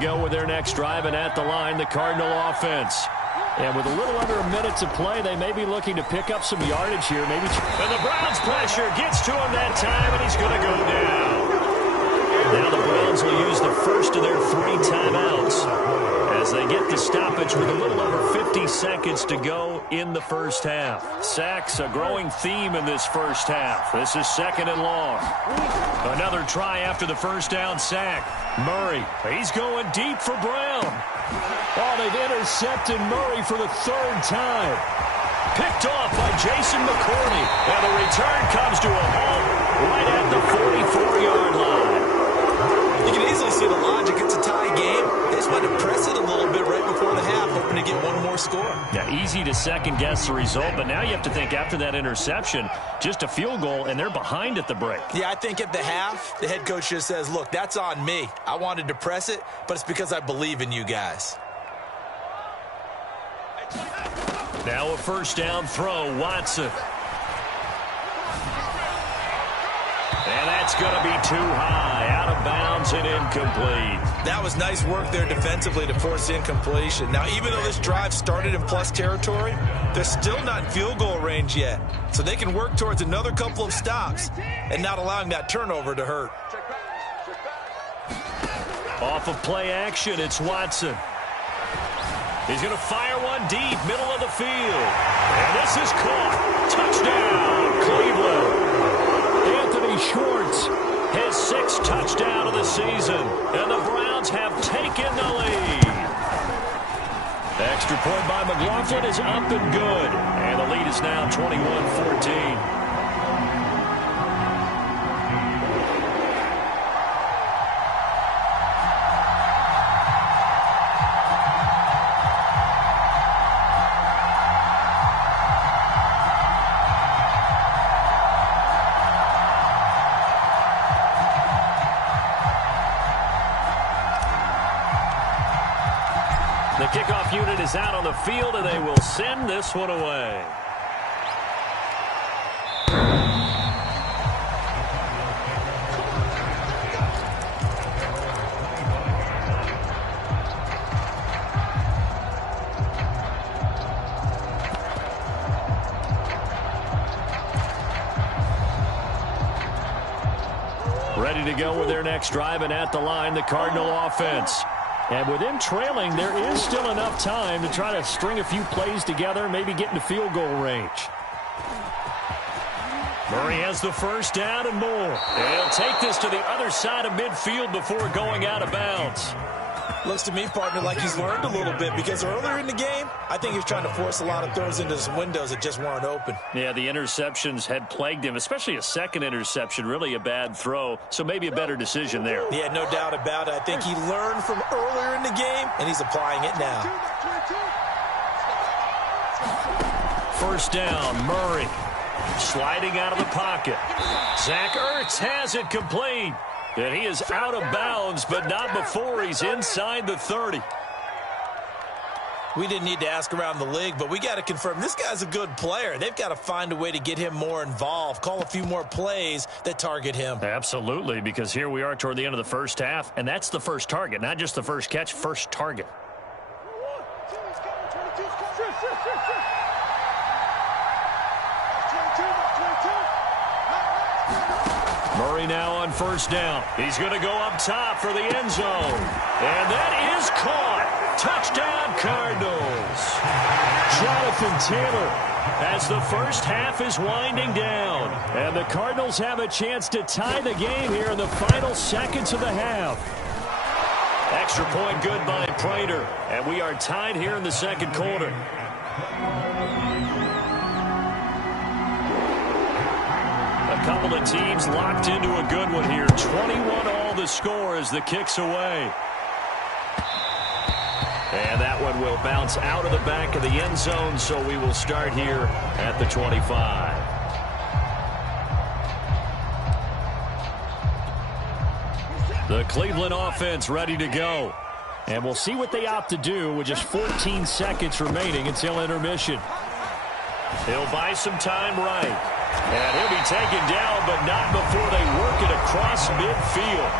Go with their next drive, and at the line, the Cardinal offense. And with a little under a minute to play, they may be looking to pick up some yardage here. And the Browns pressure gets to him that time, and he's going to go down. Now the Browns will use the first of their 3 timeouts as they get the stoppage with a little over 50 seconds to go in the first half. Sacks, a growing theme in this first half. This is 2nd and long. Another try after the first down sack. Murray, he's going deep for Brown. Oh, they've intercepted Murray for the 3rd time. Picked off by Jason McCourty. And the return comes to a halt right at the 44-yard line. You can easily see the logic. It's a tie game. They just want to press it a little bit right before the half, hoping to get one more score. Yeah, easy to second-guess the result, but now you have to think after that interception, just a field goal, and they're behind at the break. Yeah, I think at the half, the head coach just says, look, that's on me. I wanted to press it, but it's because I believe in you guys. Now a first down throw, Watson. And that's going to be too high, out of bounds and incomplete. That was nice work there defensively to force incompletion. Now, even though this drive started in plus territory, they're still not in field goal range yet. So they can work towards another couple of stops and not allowing that turnover to hurt. Off of play action, it's Watson. He's going to fire one deep, middle of the field. And this is caught. Touchdown, Cleveland. Anthony Schwartz, his 6th touchdown of the season. And the Browns have taken the lead. Extra point by McLaughlin is up and good. And the lead is now 21-14. The kickoff unit is out on the field, and they will send this one away. Ready to go with their next drive, and at the line, the Cardinal offense. And with them trailing, there is still enough time to try to string a few plays together, maybe get into field goal range. Murray has the first down and more. And he'll take this to the other side of midfield before going out of bounds. Looks to me, partner, like he's learned a little bit because earlier in the game, I think he was trying to force a lot of throws into some windows that just weren't open. Yeah, the interceptions had plagued him, especially a second interception, really a bad throw, so maybe a better decision there. Yeah, no doubt about it. I think he learned from earlier in the game, and he's applying it now. First down, Murray sliding out of the pocket. Zach Ertz has it complete. And he is out of bounds, but not before he's inside the 30. We didn't need to ask around the league, but we got to confirm this guy's a good player. They've got to find a way to get him more involved, call a few more plays that target him. Absolutely, because here we are toward the end of the first half, and that's the first target, not just the first catch, first target. Murray now on first down. He's going to go up top for the end zone. And that is caught. Touchdown, Cardinals. Jonathan Taylor as the first half is winding down. And the Cardinals have a chance to tie the game here in the final seconds of the half. Extra point good by Prater. And we are tied here in the second quarter. A couple of teams locked into a good one here. 21-all the score as the kick's away. And that one will bounce out of the back of the end zone, so we will start here at the 25. The Cleveland offense ready to go. And we'll see what they opt to do with just 14 seconds remaining until intermission. He'll buy some time right. And he'll be taken down, but not before they work it across midfield.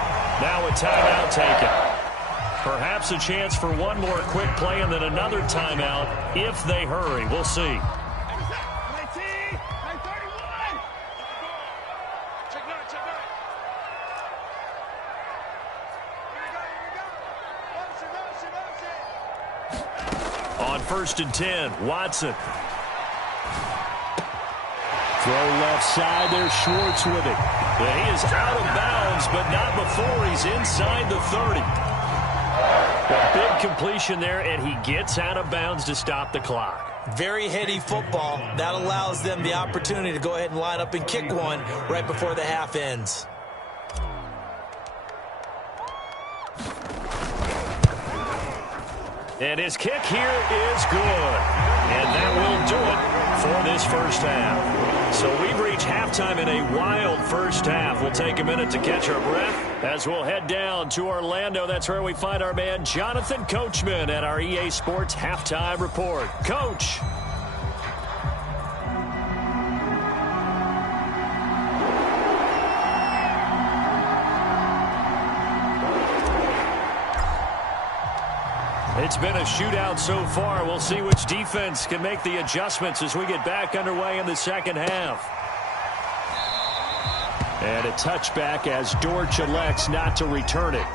Now a timeout taken. Perhaps a chance for one more quick play and then another timeout if they hurry. We'll see. On 1st and 10, Watson. Throw left side, there's Schwartz with it. And he is out of bounds, but not before he's inside the 30. A big completion there, and he gets out of bounds to stop the clock. Very heady football. That allows them the opportunity to go ahead and line up and kick one right before the half ends. And his kick here is good. And that will do it for this first half. So we've reached halftime in a wild first half. We'll take a minute to catch our breath as we'll head down to Orlando. That's where we find our man Jonathan Coachman at our EA Sports Halftime Report. Coach. It's been a shootout so far. We'll see which defense can make the adjustments as we get back underway in the second half. And a touchback as Dortch elects not to return it.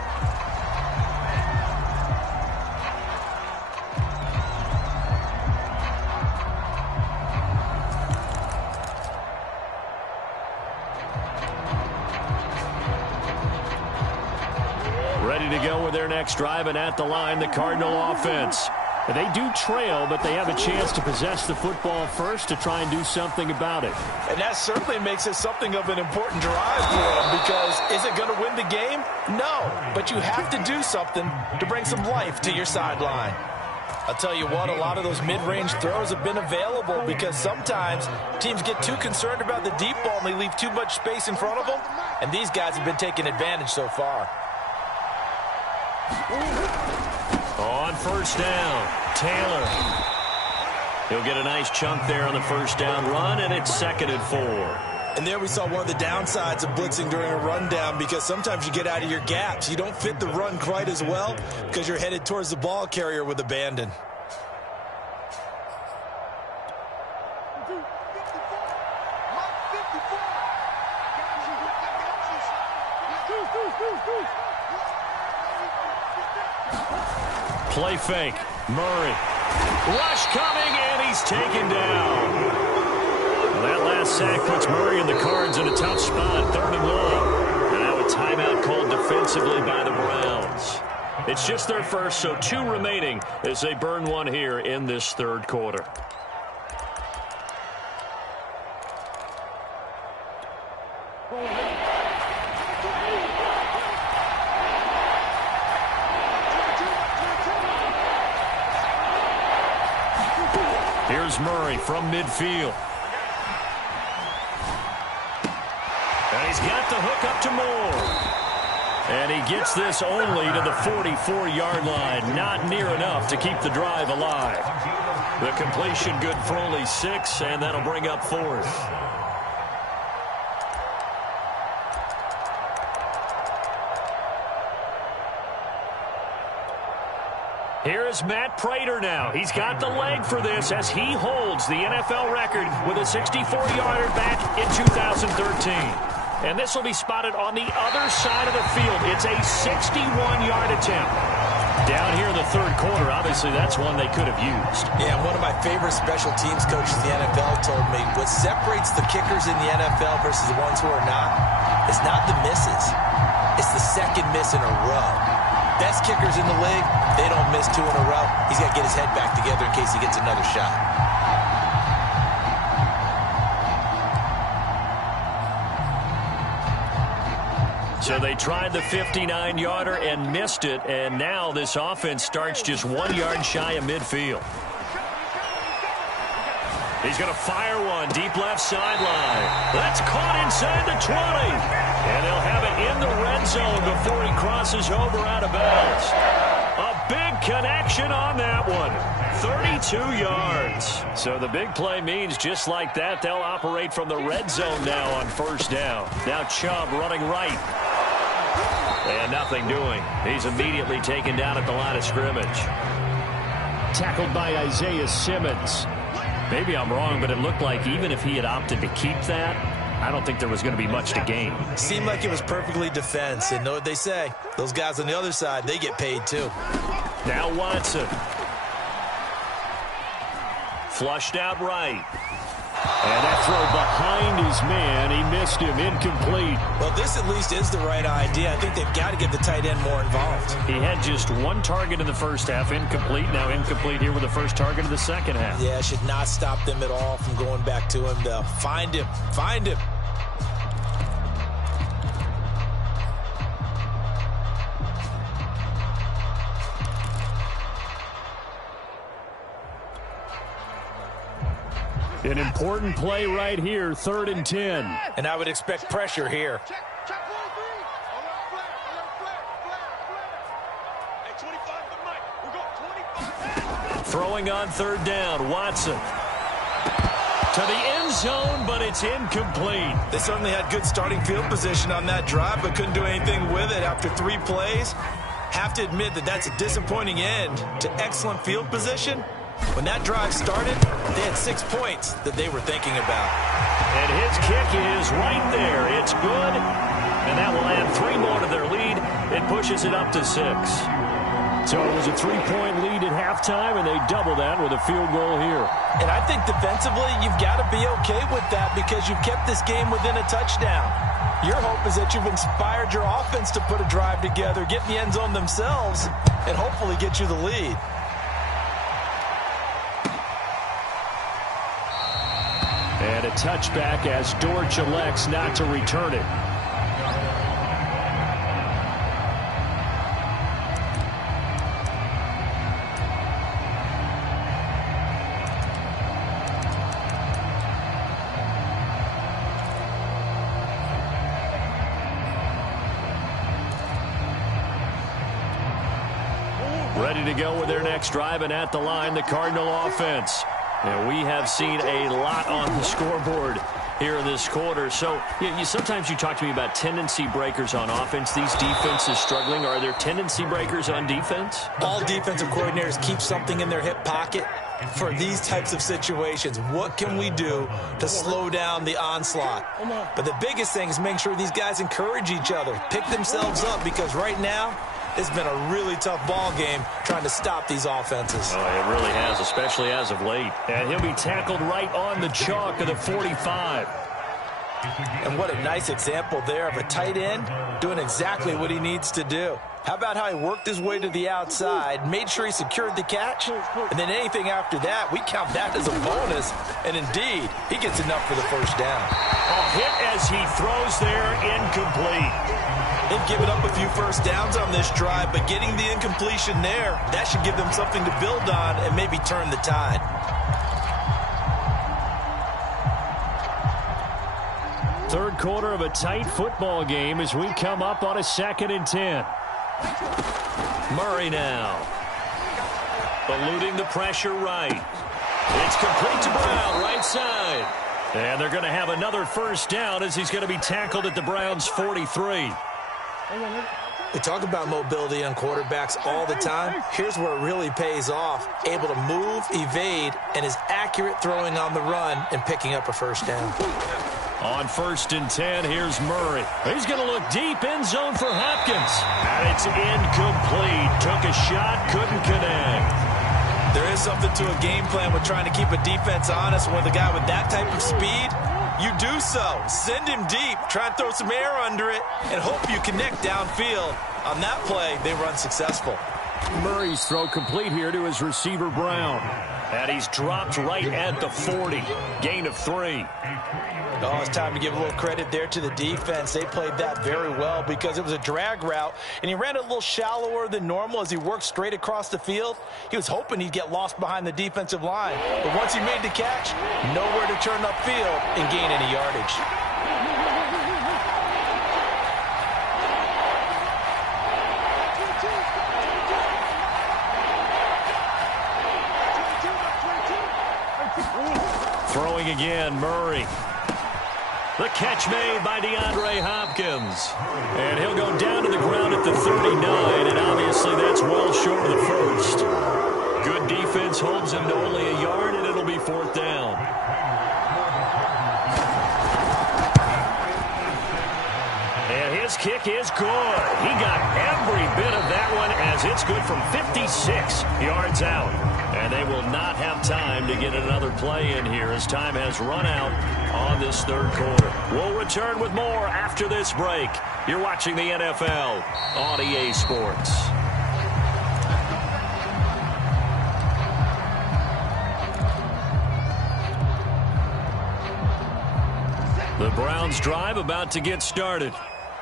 Ready to go with their next drive, and at the line, the Cardinal offense. They do trail, but they have a chance to possess the football first to try and do something about it. And that certainly makes it something of an important drive for them, because is it going to win the game? No, but you have to do something to bring some life to your sideline. I'll tell you what, a lot of those mid-range throws have been available because sometimes teams get too concerned about the deep ball and they leave too much space in front of them, and these guys have been taking advantage so far. On first down, Taylor. He'll get a nice chunk there on the first down run, and it's 2nd and 4. And there we saw one of the downsides of blitzing during a rundown, because sometimes you get out of your gaps. You don't fit the run quite as well because you're headed towards the ball carrier with abandon. Play fake. Murray. Rush coming, and he's taken down. Well, that last sack puts Murray and the Cards in a tough spot. 3rd and 1. And now a timeout called defensively by the Browns. It's just their first, so 2 remaining as they burn one here in this 3rd quarter. Here's Murray from midfield. And he's got the hook up to Moore. And he gets this only to the 44-yard line. Not near enough to keep the drive alive. The completion good for only 6, and that'll bring up 4th. Here is Matt Prater now. He's got the leg for this as he holds the NFL record with a 64-yarder back in 2013. And this will be spotted on the other side of the field. It's a 61-yard attempt. Down here in the 3rd quarter, obviously that's one they could have used. Yeah, one of my favorite special teams coaches in the NFL told me what separates the kickers in the NFL versus the ones who are not is not the misses. It's the second miss in a row. Best kickers in the league, they don't miss 2 in a row. He's got to get his head back together in case he gets another shot. So they tried the 59-yarder and missed it, and now this offense starts just 1 yard shy of midfield. He's going to fire one deep left sideline. That's caught inside the 20. And they'll have it in the red zone before he crosses over out of bounds. A big connection on that one. 32 yards. So the big play means just like that, they'll operate from the red zone now on first down. Now Chubb running right. And nothing doing. He's immediately taken down at the line of scrimmage. Tackled by Isaiah Simmons. Maybe I'm wrong, but it looked like even if he had opted to keep that, I don't think there was going to be much to gain. Seemed like it was perfectly defense. And know what they say? Those guys on the other side, they get paid too. Now Watson. Flushed out right. And that throw behind his man, he missed him, incomplete. Well, this at least is the right idea. I think they've got to get the tight end more involved. He had just one target in the first half, incomplete. Now incomplete here with the first target of the second half. Yeah, should not stop them at all from going back to him, though. Find him. Find him. An important play right here, 3rd and 10. And I would expect pressure here. Throwing on 3rd down, Watson. To the end zone, but it's incomplete. They certainly had good starting field position on that drive, but couldn't do anything with it after 3 plays. Have to admit that that's a disappointing end to excellent field position. When that drive started, they had 6 points that they were thinking about. And his kick is right there. It's good. And that will add 3 more to their lead. It pushes it up to 6. So it was a 3-point lead at halftime, and they double that with a field goal here. And I think defensively, you've got to be okay with that because you've kept this game within a touchdown. Your hope is that you've inspired your offense to put a drive together, get in the end zone themselves, and hopefully get you the lead. And a touchback as Dortch elects not to return it. Ready to go with their next drive, and at the line, the Cardinal offense. And we have seen a lot on the scoreboard here in this quarter. So sometimes you talk to me about tendency breakers on offense. These defenses struggling. Are there tendency breakers on defense? All defensive coordinators keep something in their hip pocket for these types of situations. What can we do to slow down the onslaught? But the biggest thing is making sure these guys encourage each other, pick themselves up, because right now, it's been a really tough ball game trying to stop these offenses. Oh, it really has, especially as of late. And he'll be tackled right on the chalk of the 45. And what a nice example there of a tight end doing exactly what he needs to do. How about how he worked his way to the outside, made sure he secured the catch, and then anything after that, we count that as a bonus. And indeed, he gets enough for the first down. A hit as he throws there, incomplete. They've given up a few first downs on this drive, but getting the incompletion there, that should give them something to build on and maybe turn the tide. Third quarter of a tight football game as we come up on a 2nd and 10. Murray now. Eluding the pressure right. It's complete to Brown, right side. And they're going to have another first down as he's going to be tackled at the Browns' 43. We talk about mobility on quarterbacks all the time. Here's where it really pays off. Able to move, evade, and is accurate throwing on the run and picking up a first down. On 1st and 10, here's Murray. He's going to look deep, end zone for Hopkins. And it's incomplete. Took a shot, couldn't connect. There is something to a game plan with trying to keep a defense honest. With a guy with that type of speed, you do so. Send him deep, try and throw some air under it, and hope you connect downfield. On that play, they were unsuccessful. Murray's throw complete here to his receiver, Brown. And he's dropped right at the 40. Gain of 3. Oh, it's time to give a little credit there to the defense. They played that very well because it was a drag route, and he ran a little shallower than normal as he worked straight across the field. He was hoping he'd get lost behind the defensive line. But once he made the catch, nowhere to turn upfield and gain any yardage. Throwing again, Murray. The catch made by DeAndre Hopkins. And he'll go down to the ground at the 39, and obviously that's well short of the first. Good defense holds him to only a yard, and it'll be 4th down. And his kick is good. He got every bit of that one as it's good from 56 yards out. And they will not have time to get another play in here as time has run out on this 3rd quarter. We'll return with more after this break. You're watching the NFL on EA Sports. The Browns drive about to get started.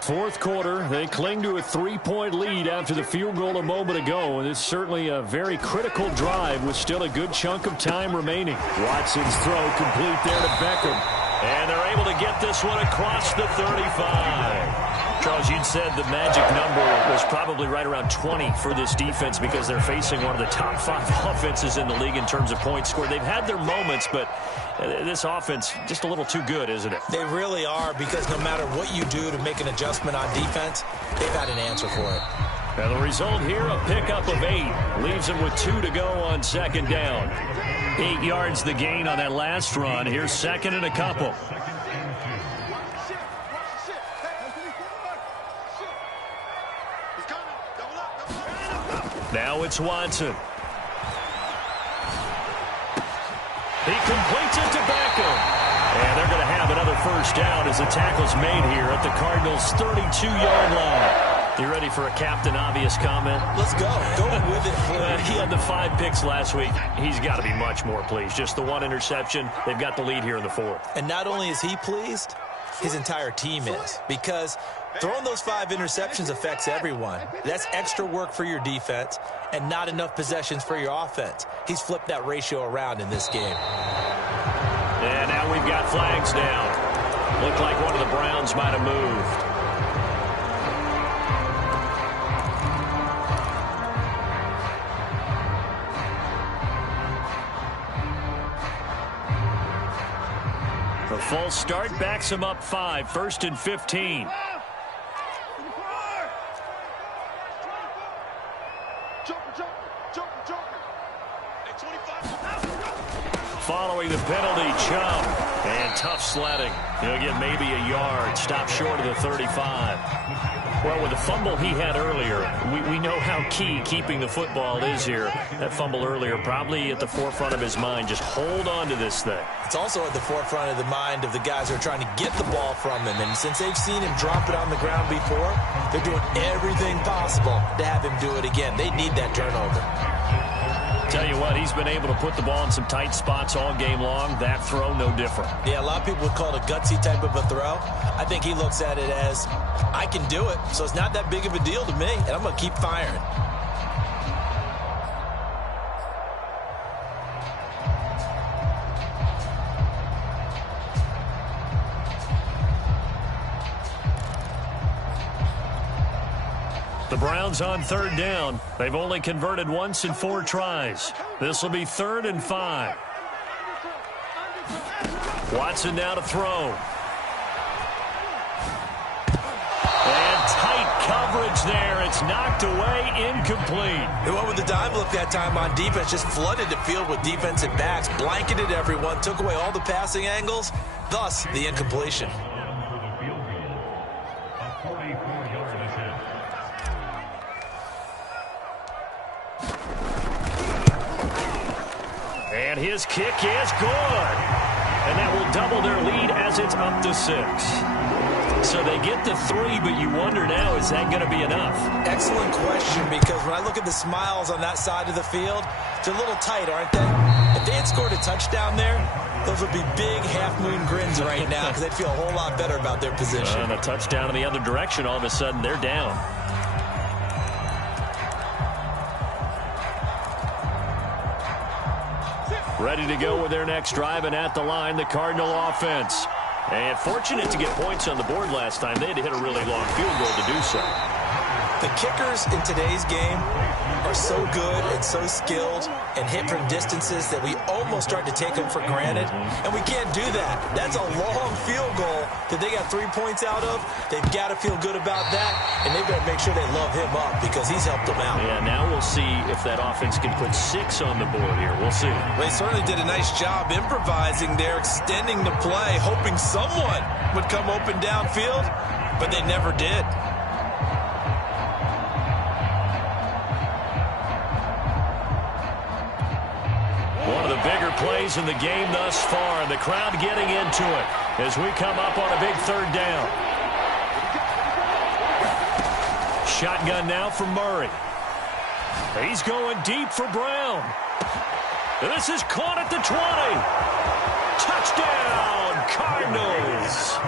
4th quarter, they cling to a 3-point lead after the field goal a moment ago, and it's certainly a very critical drive with still a good chunk of time remaining. Watson's throw complete there to Beckham, and they're able to get this one across the 35. Charles, you'd said the magic number was probably right around 20 for this defense because they're facing one of the top 5 offenses in the league in terms of points scored. They've had their moments, but this offense just a little too good, isn't it? They really are, because no matter what you do to make an adjustment on defense, they've had an answer for it. And the result here, a pickup of 8. Leaves them with 2 to go on 2nd down. 8 yards the gain on that last run. Here's 2nd and a couple. Now it's Watson. He completes it to Beckham. And they're going to have another 1st down as the tackle's made here at the Cardinals' 32-yard line. You ready for a Captain Obvious comment? Let's go. Go with it. He had the 5 picks last week. He's got to be much more pleased. Just the 1 interception. They've got the lead here in the 4th. And not only is he pleased, his entire team is. Because throwing those 5 interceptions affects everyone. That's extra work for your defense and not enough possessions for your offense. He's flipped that ratio around in this game. And now we've got flags down. Looked like one of the Browns might have moved. The false start backs him up 5. 1st and 15. Following the penalty, Chubb. And tough sledding. He'll get maybe a yard. Stop short of the 35. Well, with the fumble he had earlier, we know how key keeping the football is here. That fumble earlier probably at the forefront of his mind. Just hold on to this thing. It's also at the forefront of the mind of the guys who are trying to get the ball from him. And since they've seen him drop it on the ground before, they're doing everything possible to have him do it again. They need that turnover. Tell you what, he's been able to put the ball in some tight spots all game long. That throw, no different. Yeah, a lot of people would call it a gutsy type of a throw. I think he looks at it as, I can do it, so it's not that big of a deal to me, and I'm going to keep firing. The Browns on 3rd down. They've only converted once in 4 tries. This will be 3rd and 5. Watson now to throw. And tight coverage there. It's knocked away, incomplete. They went with the dime look that time on defense. Just flooded the field with defensive backs. Blanketed everyone. Took away all the passing angles. Thus, the incompletion. And his kick is good. And that will double their lead as it's up to 6. So they get to 3, but you wonder now, is that going to be enough? Excellent question, because when I look at the smiles on that side of the field, they're a little tight, aren't they? If they had scored a touchdown there, those would be big half-moon grins right now because they'd feel a whole lot better about their position. And a touchdown in the other direction, all of a sudden, they're down. Ready to go with their next drive, and at the line, the Cardinal offense. And fortunate to get points on the board last time. They had to hit a really long field goal to do so. The kickers in today's game are are so good and so skilled and hit from distances that we almost start to take them for granted, and we can't do that. That's a long field goal that they got 3 points out of. They've got to feel good about that, and they better make sure they love him up because he's helped them out. Yeah, now we'll see if that offense can put 6 on the board here. We'll see. They certainly did a nice job improvising there, extending the play, hoping someone would come open downfield, but they never did. One of the bigger plays in the game thus far, and the crowd getting into it as we come up on a big third down. Shotgun now for Murray. He's going deep for Brown. And this is caught at the 20. Touchdown, Cardinals.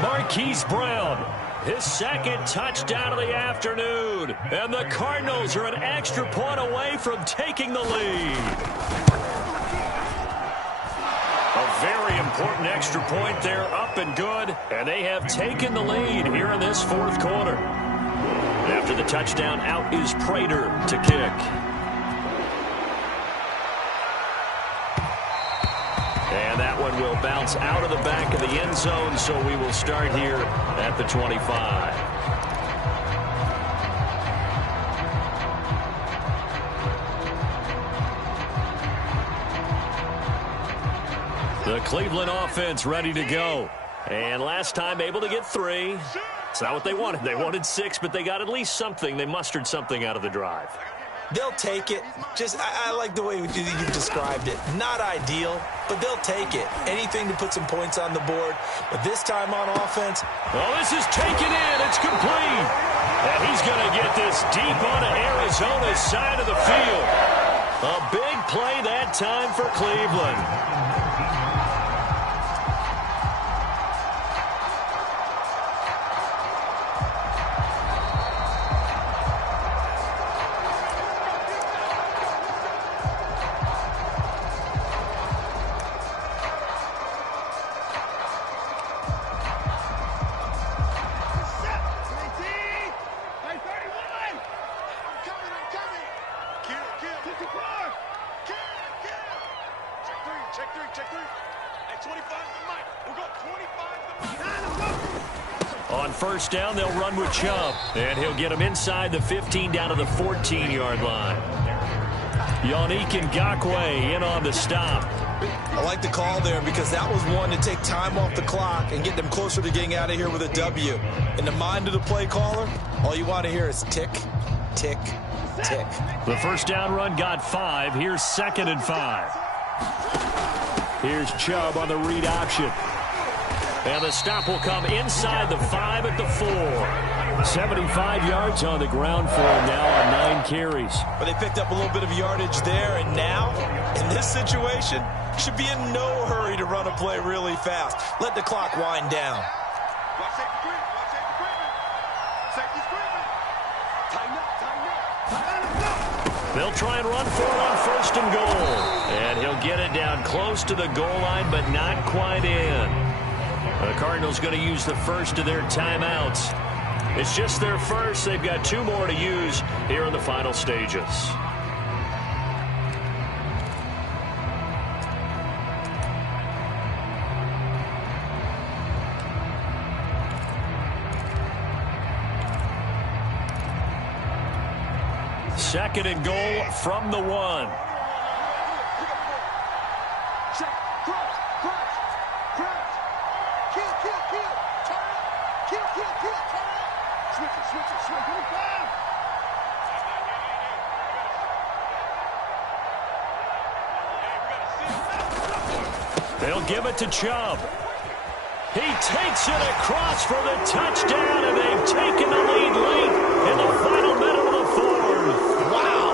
Marquise Brown, his second touchdown of the afternoon. And the Cardinals are an extra point away from taking the lead. A very important extra point there, up and good. And they have taken the lead here in this fourth quarter. After the touchdown, out is Prater to kick. And that one will bounce out of the back of the end zone, so we will start here at the 25. The Cleveland offense ready to go. And last time able to get 3. It's not what they wanted. They wanted 6, but they got at least something. They mustered something out of the drive. They'll take it. I like the way you described it. Not ideal, but they'll take it. Anything to put some points on the board. But this time on offense. Well, this is taken in. It's complete. And he's going to get this deep onto Arizona's side of the field. A big play that time for Cleveland. On first down, they'll run with Chubb, and he'll get him inside the 15 down to the 14-yard line. Yannick Ngakoue in on the stop. I like the call there because that was one to take time off the clock and get them closer to getting out of here with a W. In the mind of the play caller, all you want to hear is tick, tick, tick. The first down run got 5. Here's 2nd and 5. Here's Chubb on the read option. And the stop will come inside the 5 at the 4. 75 yards on the ground for him now on 9 carries. But they picked up a little bit of yardage there, and now, in this situation, should be in no hurry to run a play really fast. Let the clock wind down. They'll try and run for it on 1st and goal. And he'll get it down close to the goal line, but not quite in. The Cardinals going to use the first of their timeouts. It's just their first. They've got 2 more to use here in the final stages. Second and goal from the 1. They'll give it to Chubb. He takes it across for the touchdown, and they've taken the lead late in the final minute of the 4th. Wow.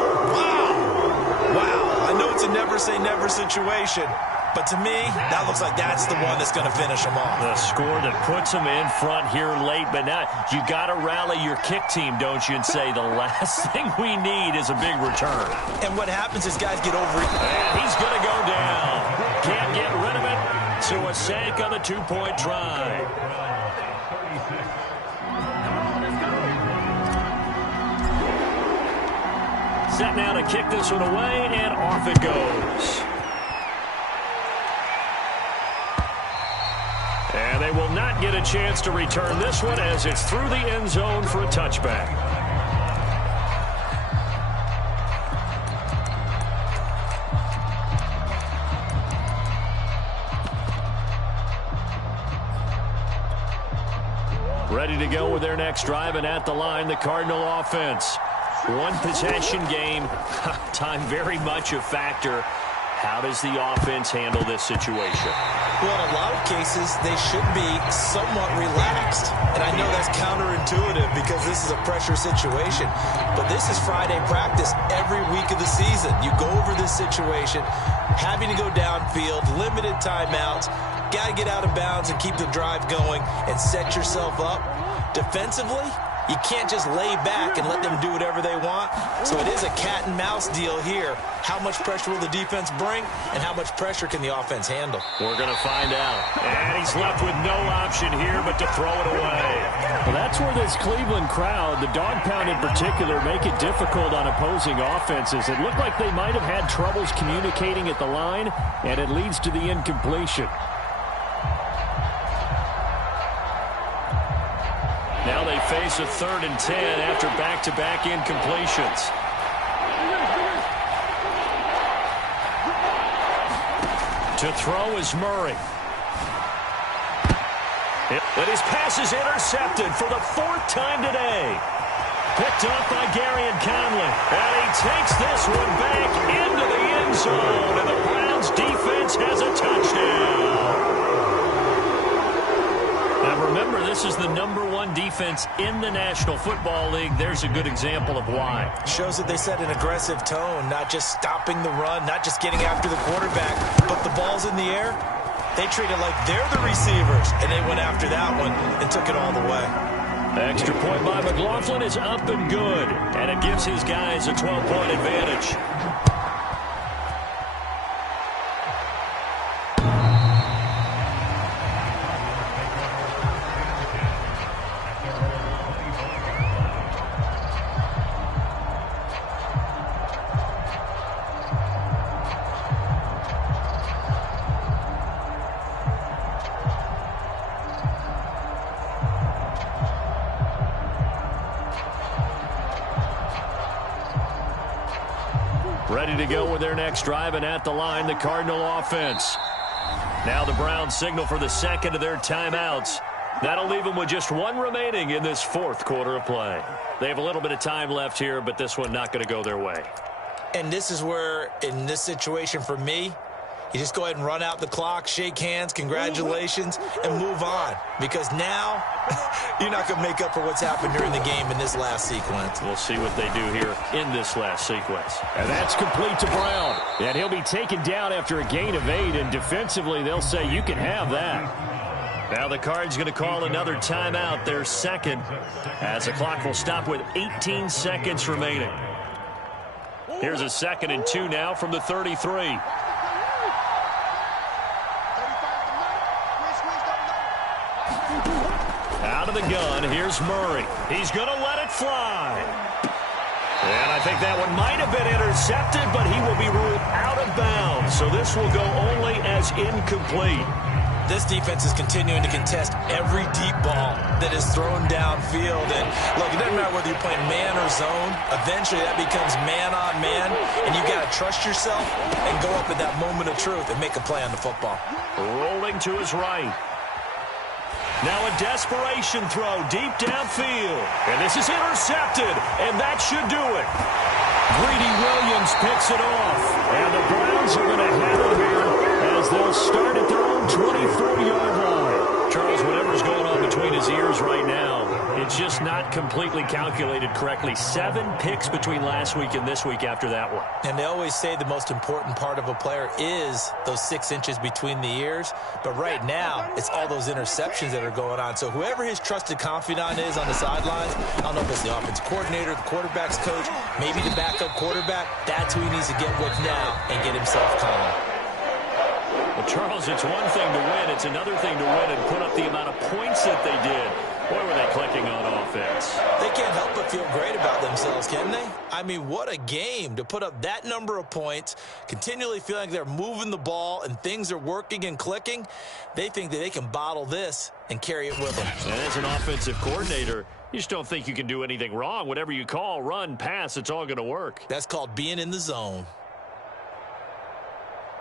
I know it's a never-say-never situation, but to me, that looks like that's the one that's going to finish them off. The score that puts them in front here late, but now you got to rally your kick team, don't you, and say the last thing we need is a big return. And what happens is guys get over it. And he's going to go down. Can't get rid of it. So a sack on the 2-point try. Set now to kick this one away, and off it goes. And they will not get a chance to return this one as it's through the end zone for a touchback. Ready to go with their next drive, and at the line, the Cardinal offense. One possession game, time very much a factor. How does the offense handle this situation? Well, in a lot of cases, they should be somewhat relaxed. And I know that's counterintuitive because this is a pressure situation. But this is Friday practice every week of the season. You go over this situation, having to go downfield, limited timeouts, got to get out of bounds and keep the drive going and set yourself up. Defensively, you can't just lay back and let them do whatever they want. So it is a cat and mouse deal here. How much pressure will the defense bring, and how much pressure can the offense handle? We're going to find out. And he's left with no option here but to throw it away. Well, that's where this Cleveland crowd, the dog pound in particular, make it difficult on opposing offenses. It looked like they might have had troubles communicating at the line, and it leads to the incompletion. Now they face a 3rd and 10 after back-to-back incompletions. To throw is Murray. But his pass is intercepted for the 4th time today. Picked up by Garyon Conley. And he takes this one back into the end zone. And the Browns defense has a touchdown. Now remember, this is the #1 defense in the National Football League. There's a good example of why. Shows that they set an aggressive tone, not just stopping the run, not just getting after the quarterback, but the ball's in the air. They treat it like they're the receivers, and they went after that one and took it all the way. Extra point by McLaughlin is up and good, and it gives his guys a 12-point advantage. Ready to go with their next drive, and at the line, the Cardinal offense. Now the Browns signal for the second of their timeouts. That'll leave them with just one remaining in this 4th quarter of play. They have a little bit of time left here, but this one not going to go their way. And this is where, in this situation for me, you just go ahead and run out the clock, shake hands, congratulations, and move on. Because now, you're not going to make up for what's happened during the game in this last sequence. We'll see what they do here in this last sequence. And that's complete to Brown. And he'll be taken down after a gain of 8, and defensively they'll say you can have that. Now the Cards going to call another timeout, their second, as the clock will stop with 18 seconds remaining. Here's a 2nd and 2 now from the 33. Out of the gun, here's Murray. He's going to let it fly. And I think that one might have been intercepted, but he will be ruled out of bounds. So this will go only as incomplete. This defense is continuing to contest every deep ball that is thrown downfield. And look, it doesn't matter whether you're playing man or zone. Eventually that becomes man on man, and you got to trust yourself and go up at that moment of truth and make a play on the football. Rolling to his right. Now a desperation throw deep downfield. And this is intercepted, and that should do it. Greedy Williams picks it off. And the Browns are going to have it here as they'll start at their own 24-yard line. Charles, whatever's going on between his ears right now, it's just not completely calculated correctly. 7 picks between last week and this week after that one. And they always say the most important part of a player is those 6 inches between the ears. But right now, it's all those interceptions that are going on. So whoever his trusted confidant is on the sidelines, I don't know if it's the offense coordinator, the quarterback's coach, maybe the backup quarterback, that's who he needs to get with now and get himself calm. Well, Charles, it's one thing to win. It's another thing to win and put up the amount of points that they did. Boy, were they clicking on offense. They can't help but feel great about themselves, can they? I mean, what a game to put up that number of points, continually feeling like they're moving the ball and things are working and clicking. They think that they can bottle this and carry it with them. And as an offensive coordinator, you just don't think you can do anything wrong. Whatever you call, run, pass, it's all going to work. That's called being in the zone.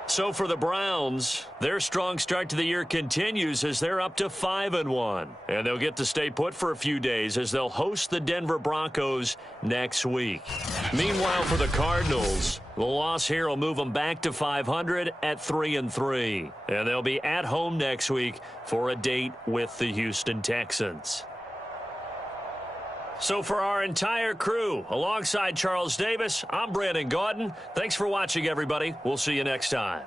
So for the Browns, their strong start to the year continues as they're up to 5-1. And they'll get to stay put for a few days as they'll host the Denver Broncos next week. Meanwhile, for the Cardinals, the loss here will move them back to 500 at 3-3. And they'll be at home next week for a date with the Houston Texans. So for our entire crew, alongside Charles Davis, I'm Brandon Gaudin. Thanks for watching, everybody. We'll see you next time.